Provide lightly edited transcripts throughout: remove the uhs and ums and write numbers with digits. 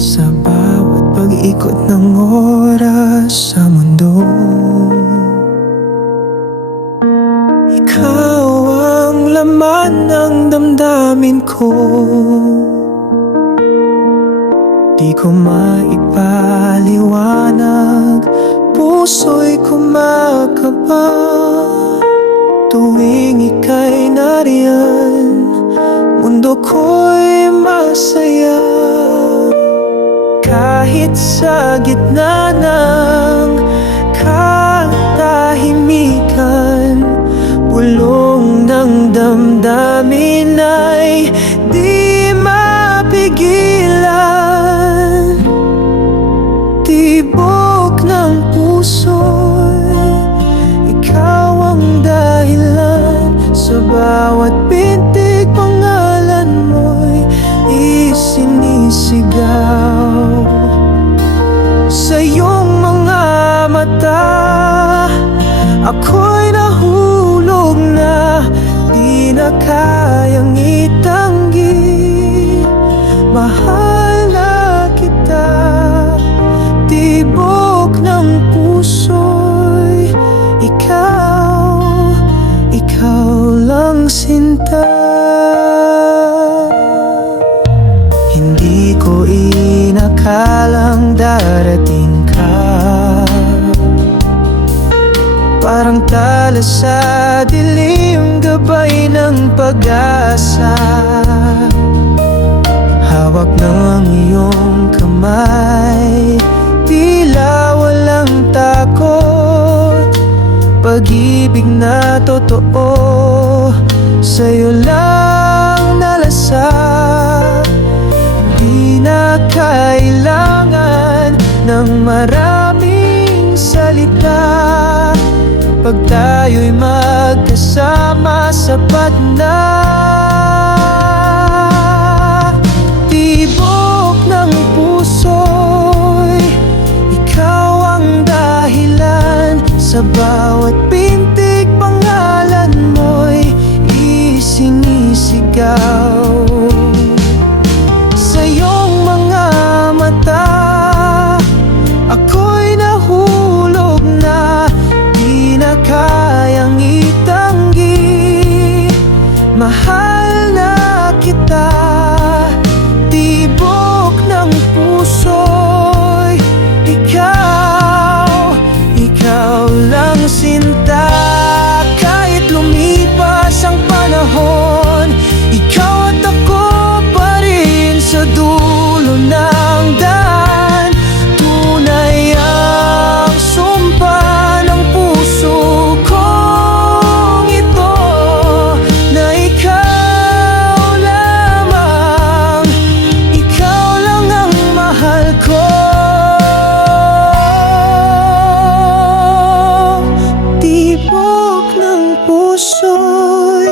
Sa bawat pag-ikot ng oras sa mundo, ikaw ang laman ng damdamin ko. Di ko maipaliwanag, puso'y kumakaba tuwing ika'y nariyan. Mundo ko'y masaya kahit sa gitna ng katahimikan. Bulong ng damdamin ay di mapigilan. Tibok ng puso'y ikaw ang dahilan. Sa bawat pintig pangalan mo'y isinisigaw. Sa iyong mga mata ako'y nahulog na di na kayang itanggi. Mahal na kita, tibok ng puso'y ikaw, ikaw lang sinta. Hindi ko inakalang darating ka, parang tala sa dilim, gabay ng pag-asa. Hawak ng iyong kamay, tila walang takot. Pag-ibig na totoo, sa'yo lang nalasap. Di na kailangan ng maraming salita. Pag tayo'y magkasama, sapat na. Tibok ng puso'y ikaw ang dahilan. Sa bawat pintig pangalan mo'y isinisigaw. Sa iyong mga mata ako'y nahulog na di na kayang itanggi. Mahal na kita, tibok ng puso'y ikaw, ikaw lang sinta. Kahit lumipas ang panahon, ikaw at ako pa rin sa dulo ng daan. Tunay ang sumpa ng puso kong ito, na ikaw lamang, ikaw lang ang mahal ko. Tibok ng puso'y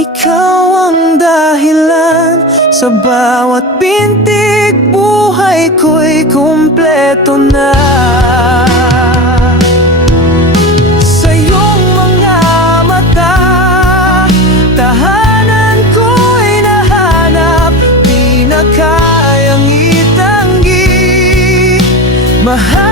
ikaw ang dahilan. Sa bawat pintig buhay ko'y kumpleto na. Sa iyong mga mata tahanan ko'y nahanap. Di na kayang itanggi. Mahal